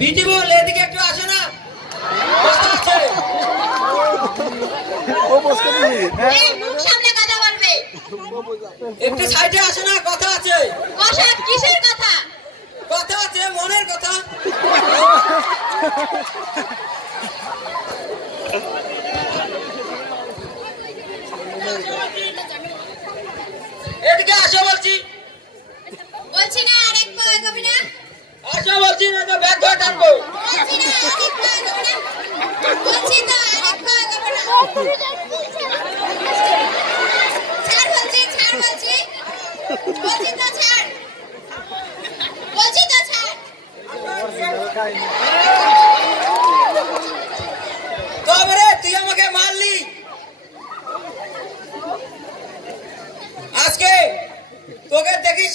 বিটি বল এদিকে একটু আসো না, কথা আছে। ও বস করে দিবি এই মুখ সামনে কথা বলবে। একটু সাইডে আসো না, কথা আছে। কথা কিসের কথা? কথা আছে, মনের কথা। এদিকে আসো বলছি। বলছি না আরেক পা এগোবি না। আসো বলছি, না তো ব্যাগ ধরে টানবো। বলছি না আরেক পা এগোবি না। বলছি তো আরেক পা এগোবি না। ছাড় বলছি, ছাড় বলছি। বলছি তো ছাড়। বলছি তো ছাড়। তবে রে তুই আমাকে মারলি, আজকে তোকে দেখিস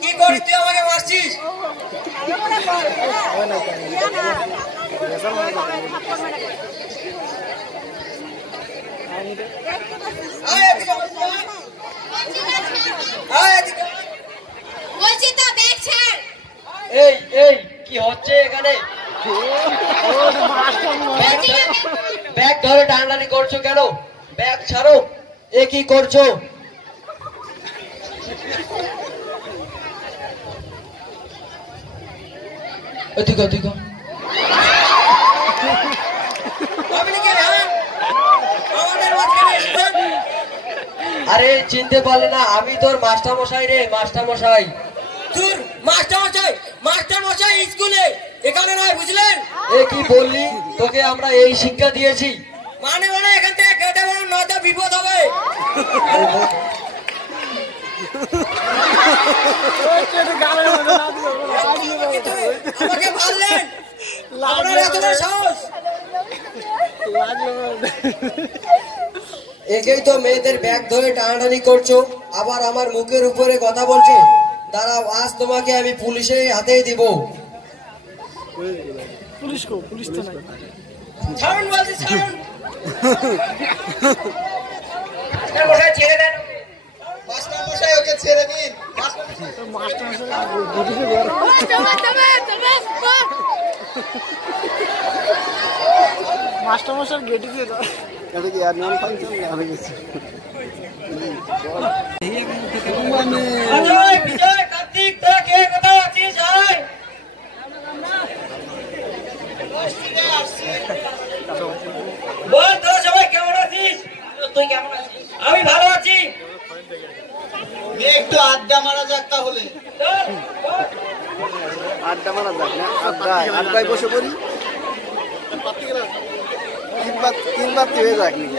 কি করি, তুই আমাকে মারছিস। আয় এদিকে, আয় এদিকে। বলছি তো ব্যাগ ছাড়। এই এই কি হচ্ছে এখানে? ব্যাগ ধরে টানাটানি করছো কেন? ব্যাগ ছাড়ো। এ কি করছো? ওদিকে ওদিকে। আপনি কে রে? আমাদের মাঝখানে এসেছেন? আরে চিনতে পারলে না? আমি তোর মাস্টার মশাই রে, মাস্টার মশাই। তোর মাস্টার মশাই স্কুলে, এখানে নয়, বুঝলেন? এ কি বললি? তোকে আমরা এই শিক্ষা দিয়েছি? মানে এখান থেকে কেটে বলুন, নয়তো বিপদ হবে। আমাকে মারলেন, আপনার এত বড় সাহস? একেই তো মেয়েদের ব্যাগ ধরে টানাটানি করছো, আবার আমার মুখের উপরে কথা বলছো। দাঁড়াও, আজ তোমাকে আমি পুলিশের হাতে দিব। পুলিশ তো নাই। ছাড়ুন বলছি, ছাড়ুন। মাস্টার মশাই ছেড়ে দেন, মাস্টার মশাই ওকে ছেড়ে দিন। মাস্টার মশাই গেটে দিয়ে দাও। এটা কি আর নাম ফাংশন হয়ে গেছে। অজয়, বিজয়, কার্তিক, তোরা কে কোথায় আছিস? আয়। বল, তোরা সবাই কেমন আছিস? তুই কেমন আছিস? আমি ভালো আছি। একটু আড্ডা মারা যাক তাহলে। আড্ডা মারা যাক না? আড্ডায় বসে পড়ি। তিনবার হয়ে যাক নাকি?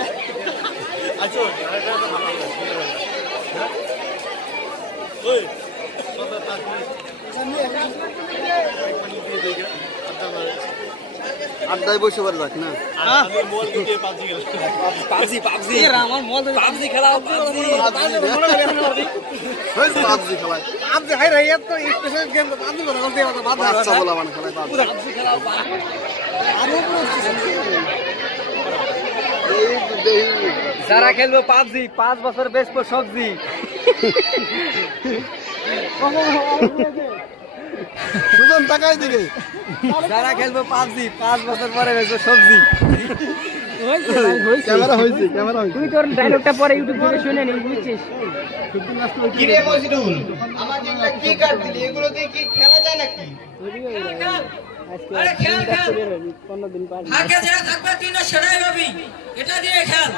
আড্ডায় বসে পড়ে যাক না? পাবজি খেলা। যারা খেলবো পাবজি 5 বছর বেচবো সবজি। সুজন টাকাই দিবে। যারা খেলবো পাবজি 5 বছর পরে বেচবো সবজি। ক্যামেরা হয়েছে। তুই তোর ডায়লগটা পরে ইউটিউব থেকে শুনে নিস, বুঝছিস? কি রে মজনুল, আমাকে এগুলা কি কাট দিলি? এগুলো দিয়ে কি খেলা যায় নাকি? আরে খেল, খেল। হাতে যেটা থাকবে তুই না সেটাই পাবি, এটা দিয়ে খেল।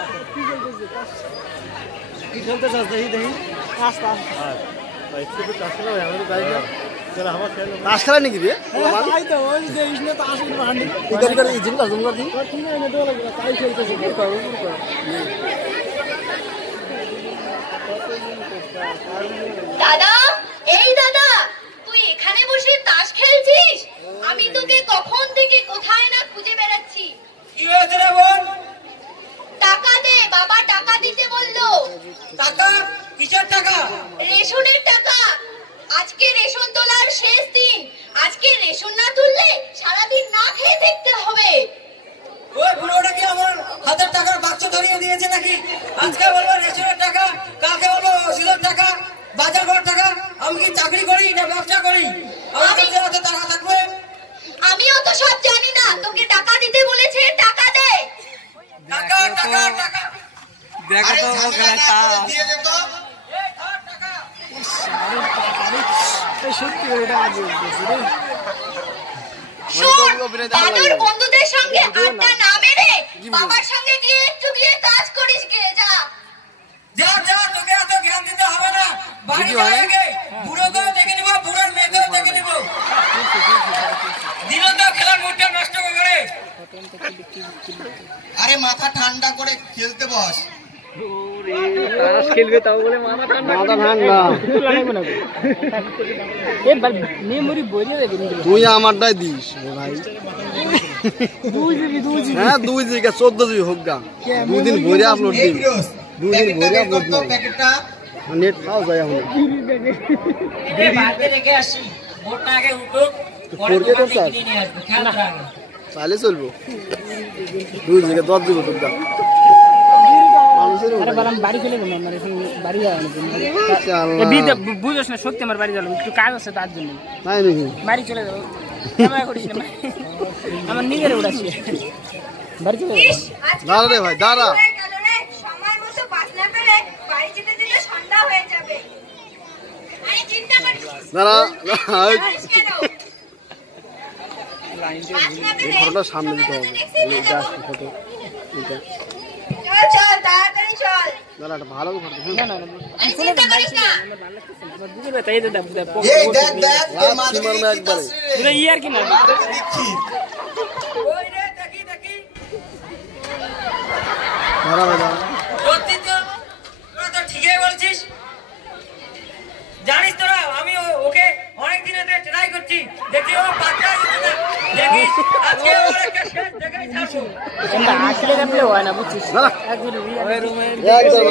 কি খেলতে চাস? দেখি তাস খেলা নাকি রে? দাদা, এই দাদা, তুই এখানে বসে তাস খেলছিস? আমি তোকে কখন থেকে কোথায় না খুঁজে বেড়াচ্ছি। কি হয়েছে রে বোন? টাকা দে, বাবা টাকা দিতে বললো। টাকা? কিসের টাকা? রেশনের টাকা। আজকে রেশন তোলার শেষ দিন। আজকে রেশন না তুললে সারাদিন না খেয়ে দেখতে হবে। ওই বুড়োটা কি আমার হাতের টাকার বাক্স ধরিয়ে দিয়েছে নাকি? আজকে বলবো রেশনের টাকা, কালকে বলবো ওষুধের টাকা, বাজার করার টাকা। আমি কি চাকরি করি না ব্যবসা করি? আমার কাছে হাতে টাকা থাকবে? আমিও তো সব জানি না, তোকে টাকা দিতে বলেছে, টাকা দে। টাকা টাকা টাকা আরে ঝামেলা না করে দিয়ে দে তো। শোন, দাদুর বন্ধুদের সঙ্গে আড্ডা না মেরে বাবার সঙ্গে গিয়ে একটু গিয়ে কাজ করিস গে, যা। যা যা, তোকে এত জ্ঞান দিতে হবে না। বাড়ি যাওয়ার আগে বুড়োকেও দেখে নিবো, বুড়োর মেয়েকেও দেখে নিবো। দিনও তো খেলার মুডটা নষ্ট করে। আরে মাথা ঠান্ডা করে খেলতে বস। তাস খেলবে তাও বলে মাথা ঠান্ডা মাথা ঠান্ডা। এ মেমোরি বইয়ে দেবে তুই আমারটাই দিস রে ভাই। 2 জিবি হ্যাঁ 2 জিবি 14 জিবি হোক গা। 2 দিন ভরে আপলোড এই দিন। ফিরোজ, 2 দিন ভরে আপলোড তো দিন। প্যাকেটটা নেট খাও যায় এখন। এ বাড়িতে রেখে আসি, ভোটটা আগে উঠুক, পরে ফোর কে দোকান থেকে করছাস? কিনে নিয়ে আসবো, খেয়াল রাখবে। তাহলে চলবো। 2 জিবি 10 জিবি হোক গা। মানুষের আরে বললাম বাড়ি চলে গেলাম, আমার এখন বাড়ি যাওয়া বুঝোস না, সত্যি আমার বাড়ি যাবো, একটু কাজ আছে তার জন্য নাই নাকি? বাড়ি চলে যাবো। ক্যামেরা করিস না, আমার নিজের উড়াচ্ছি, বাড়ি চলে যাবো। ইস, আজকে দাঁড়া রে ভাই, দাঁড়া। হয়ে গেল রে, সময় মতো বাস না পেলে বাড়ি যেতে যেতে সন্ধ্যা হয়ে যাবে। আরে চিন্তা করিস না, দাঁড়া। করিস কেন? বাস না এই পেলে ফটোটা সামনে দিতে হবে। ট্যাক্সি এই নিয়ে জাস্ট যাবো। ফটো। এটা। চল চল, তাড়াতাড়ি চল। দাঁড়া একটা ভালো ফটো। না না না, আরে চিন্তা করিস না। আমার বুঝে ব্যথা, এই দাদা বুঝা এই দেখ দেখ তোর রাত মাধুরী সীমার কি একবারে। করছে রে? বুঝা ইয়ার কি না দেখছি। ওই রে, দেখি দেখি। দাঁড়া ভাই দাঁড়া। সত্যি তো, তোরা তো ঠিকই বলছিস। জানিস তোরা, আমি ওকে অনেক দিন ধরে ট্রাই করছি, দেখি ও বাচ্চা দিচ্ছে না। দেখিস, আজকে ওর একটা শেষ দেখাই ছাড়বো। আসলে হয় না, বুঝছিস দাঁড়া। একবার একদম।